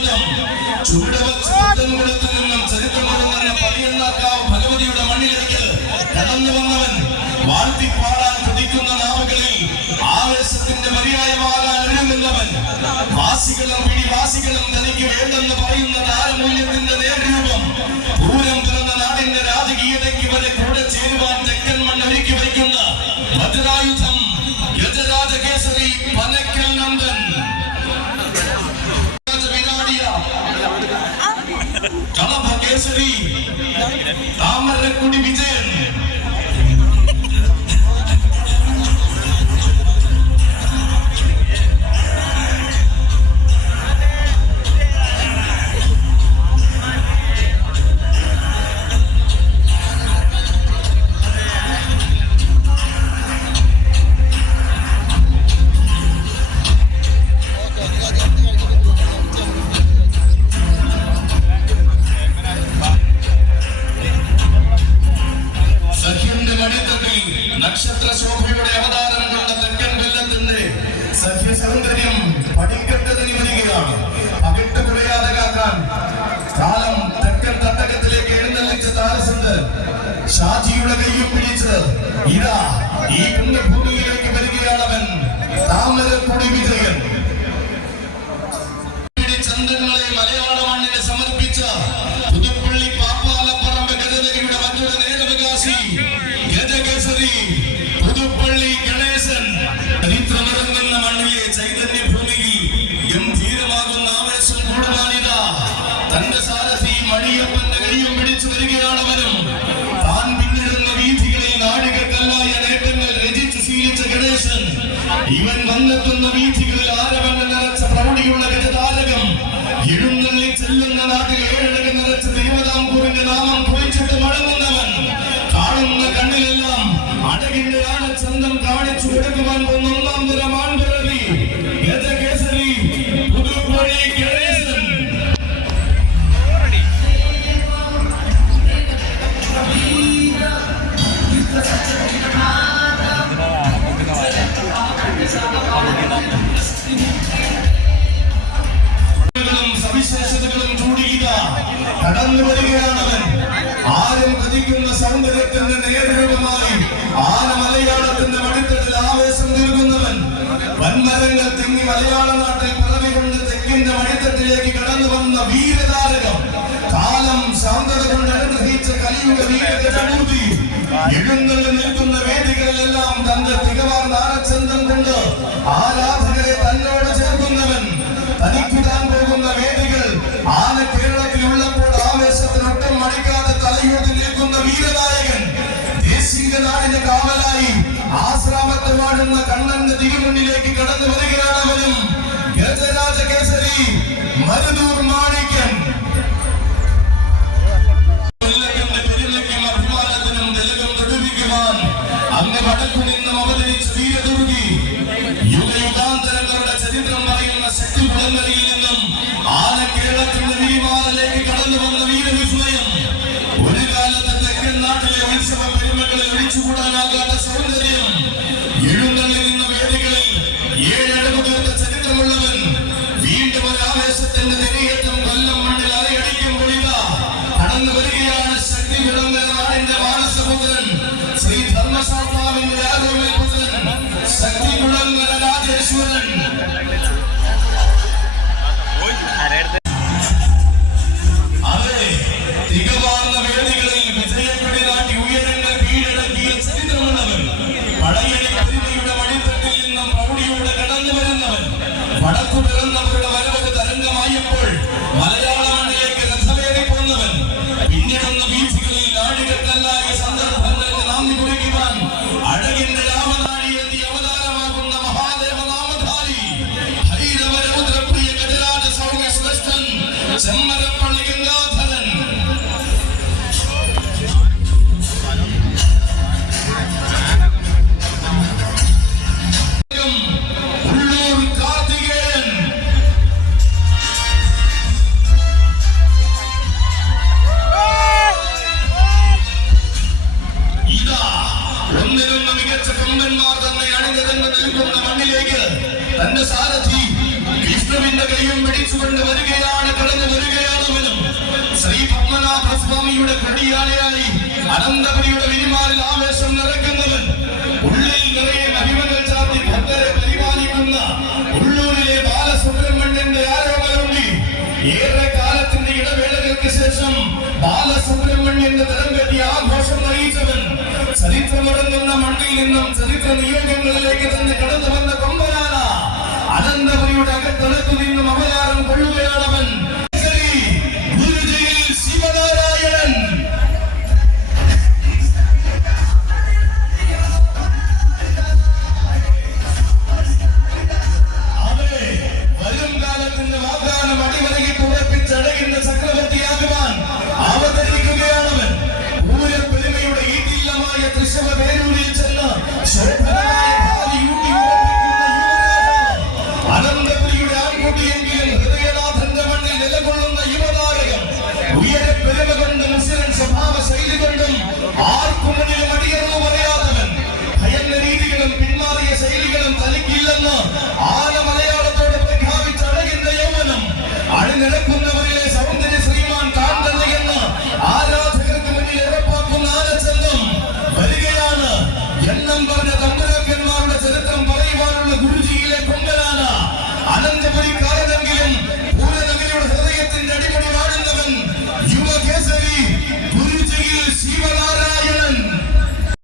മുഹൂർത്തം ചുവടുവെച്ച് നിന്നും ചരിത്രമൊരുങ്ങുന്ന പതിയെണ്ണാക്കാവ് ഭഗവതിയുടെ മണ്ണിലേക്ക് കടന്നു വന്നവൻ വാഴ്ത്തിപ്പാടാൻ കൊതിക്കുന്ന നാവുകളിൽ ആവേശത്തിന്റെ പര്യായമാകാൻ ഒരുങ്ങുന്നവൻ വാസികളും പിടിവാസികളും തനിക്ക് വേണ്ടെന്ന് പറയുന്ന താരമൂല്യത്തിന്റെ നേർരൂപം പൂരം പിറന്ന നാടിന്റെ രാജകീയതയ്ക്ക് വരെ കൂടെ ചേരുവാൻ തെക്കൻ മണ്ണൊരുക്കി വയ്ക്കുന്ന വജ്രായുധം ഗജരാജകേസരി പനക്കൽ നന്ദൻ കളഭകേസരി താമരക്കുടി വിജയൻ നക്ഷത്ര ശോഭയുടെ അവതാരം കണ്ട തെക്കൻ വെല്ലത്തിന്റെ സഖ്യ സൗന്ദര്യം പഠിക്കട്ടതിന് വരികയാണ്. പകിട്ട് കുറയാതെ കാക്കാൻ കാലം തെക്കൻ തട്ടകത്തിലേക്ക് എഴുന്നള്ളിച്ച താരസുണ്ട്. ഷാജിയുടെ കയ്യും പിടിച്ച് ഇതാ ഈ പുണ്യഭൂമിയിലേക്ക് വരികയാണവൻ താമരക്കുടി വിജയൻ. ചന്ദ്രങ്ങളെ മലയാള മണ്ണിനെ സമർപ്പിച്ച പുതുപ്പള്ളി പാപ്പാലപ്പറമ്പ് ഗജനഗിരിയുടെ മറ്റൊരു നേരവകാശി ഗജകേസരി പുതുപ്പള്ളി ഗണേശൻ. ചരിത്രമിറങ്ങുന്ന മണ്ണിലെ ചൈതന്യ ഭൂമിയിൽ ഗംഭീരമാകുന്ന ആവേശം കൂടുവാനിതാ തന്റെ സാരഥി മണിയപ്പന്റെ കയ്യും പിടിച്ചു വരികയാണവനും. താൻ പിന്നിടുന്ന വീഥികളിൽ നാടികക്കല്ലായ നേട്ടങ്ങൾ രചിച്ചു ശീലിച്ച ഗണേശൻ ഇവൻ വന്നെത്തുന്ന വീഥികളിൽ ആരവങ്ങൾ നിറച്ച പ്രൗഢിയുള്ള ഗജതാരകം എഴുന്നള്ളി ചെല്ലുന്ന നാട്ടിൽ ഏഴഴക നിറച്ച തിരുവിതാംകൂറിന്റെ നാമം കുറിച്ചിട്ട് മടങ്ങുന്നവൻ. കാണുന്ന കണ്ണിലെല്ലാം അഴകിന്റെ ആനച്ചന്തം കാണിച്ചു കൊടുക്കുവാൻ പോകുന്ന ഒന്നാം തരം ആൺപിറവി ഗജകേസരി പുതുപ്പള്ളി ഗണേശൻ. സവിശേഷതകളും ചൂടിയില്ല കടന്നു വരികയാണവൻ. ആരും കൊതിക്കുന്ന സൗന്ദര്യത്തിന്റെ നേർരൂപമായി ആന മലയാളത്തിന്റെ മടിത്തട്ടിൽ ആവേശം തീർക്കുന്നവൻ. വൻമരങ്ങൾ തിങ്ങി മലയാള നാട്ടിൽ പിറവികൊണ്ട് തെക്കിന്റെ മടിത്തട്ടിലേക്ക് കടന്നു വന്ന വീരതാരകം. കാലം ശാന്തത കൊണ്ട് അനുഗ്രഹിച്ച കലിയുഗ വീരഗജമൂർത്തി എഴുന്നള്ളി നിൽക്കുന്ന വേദികളിലെല്ലാം തന്റെ തികവാർന്ന ആനച്ചന്തം കൊണ്ട് ആരാധകരെ തന്നോട് ചേർക്കുന്നവൻ. തനിക്കിടാൻ പോകുന്ന വേദികൾ ആന കേരളത്തിലുള്ളപ്പോൾ ആവേശത്തിനൊട്ടും മടിക്കാതെ തലയുയർത്തി നിൽക്കുന്ന വീരനായകൻ. ദേശിക നാടിന്റെ കാവലായി ആശ്രാമത്തെ വാഴുന്ന കണ്ണന്റെ തിരുമുന്നിലേക്ക് കടന്നു വരികയാണവനും ഗജരാജകേസരി മരുതൂർ മാണിക്യൻ. അഭിമാനത്തിനും തിലകം തൊടുവിക്കുവാൻ അങ്ങ് വടക്കു നിന്നും അവതരിച്ച വീരദുർഗി യുഗയുഗാന്തരങ്ങളുടെ ചരിത്രം പറയുന്ന ശക്തി കുളങ്ങളിൽ നിന്നും ആന കേരളത്തിന്റെ വിരിമാറിലേക്ക് കടന്നു വന്ന വീരവിസ്മയം. ഒരു കാലത്ത് തെക്കൻ നാട്ടിലെ ഉത്സവ പെരുമകളിൽ ഒഴിച്ചുകൂടാനാകാത്ത സൗന്ദര്യം. എഴുന്നള്ളി നിന്ന വേദികളിൽ ഏഴഴകു തീർത്ത ചരിത്രമുള്ളവൻ. വീണ്ടും ഒരു ആവേശത്തിന്റെ തിരികേറ്റം കൊല്ലം മണ്ണിൽ അലയടിക്കുമ്പോൾ ഇതാ കടന്നു വരികയാണ് ശക്തി വിളങ്ങുന്ന നാടിന്റെ മാനസപുത്രൻ ശ്രീ ധർമ്മശാസ്താവിന്റെ ആരോഗ്യ പുത്രൻ ശക്തി കുളങ്ങര രാജേശ്വരൻ. അതെ, തികവാർന്ന വേദികളിൽ വിജയക്കൊടി നാട്ടി ഉയരങ്ങൾ കീഴടക്കിയ ചരിത്രമുള്ളവൻ. പടയണി പ്രതിഭയുടെ മടിത്തട്ടിൽ നിന്നും പ്രൗഢിയോടെ കടന്നു വരുന്നവൻ. വടക്കു പിറന്നവരുടെ വരവ് തരംഗമായപ്പോൾ മലയാള മണ്ണിലേക്ക് രഥമേറി പോന്നവൻ. പിന്നിടുന്ന വീഥികളിൽ നാഴികക്കല്ലായ സന്ദർഭങ്ങൾക്ക് നാന്ദി കുറിക്കുവാൻ അഴകിന്റെ രാമനാഴി എന്നീ അവതാരമാകുന്ന മഹാദേവനാമധാരി ഭൈരവരൗദ്രപ്രിയ ഗജരാജ സൗമ്യ ശ്രേഷ്ഠൻ ചെമ്മരപ്പള്ളി ഗംഗാധരൻ. ഉള്ളൂർ കാർത്തികേയൻ. ഇതാ ഒന്നിനൊന്ന് മികച്ച കൊമ്പന്മാർ തന്നെ അണിനിരന്ന് നിൽക്കുന്ന മണ്ണിലേക്ക് തന്റെ സാരഥി കൃഷ്ണ വിഷ്ണുവിന്റെ കൈയും പിടിച്ചുകൊണ്ട് വരികയാണ്, കടന്നു വരികയാണവനും. ശ്രീ പത്മനാഭസ്വാമിയുടെ കൊടിയാനയായി അനന്തപുരിയുടെ വിരിമാറിൽ ആവേശം നിറയ്ക്കുന്നവൻ, ഉള്ളിൽ നിറയെ മഹിമകൾ ചാർത്തി ഭക്തരെ പരിപാലിക്കുന്ന ഉള്ളൂരിലെ ബാലസുബ്രഹ്മണ്യന്റെ ആരോപണമുണ്ട്. ഏറെ കാലത്തിന്റെ ഇടവേളകൾക്ക് ശേഷം ബാലസുബ്രഹ്മണ്യന്റെ തരം കെട്ടി ആഘോഷം അറിയിച്ചവൻ, ചരിത്രമുറങ്ങുന്ന മണ്ണിൽ നിന്നും ചരിത്ര നിയോഗങ്ങളിലേക്ക് തന്നെ കടന്നു വന്ന കൊമ്പനാന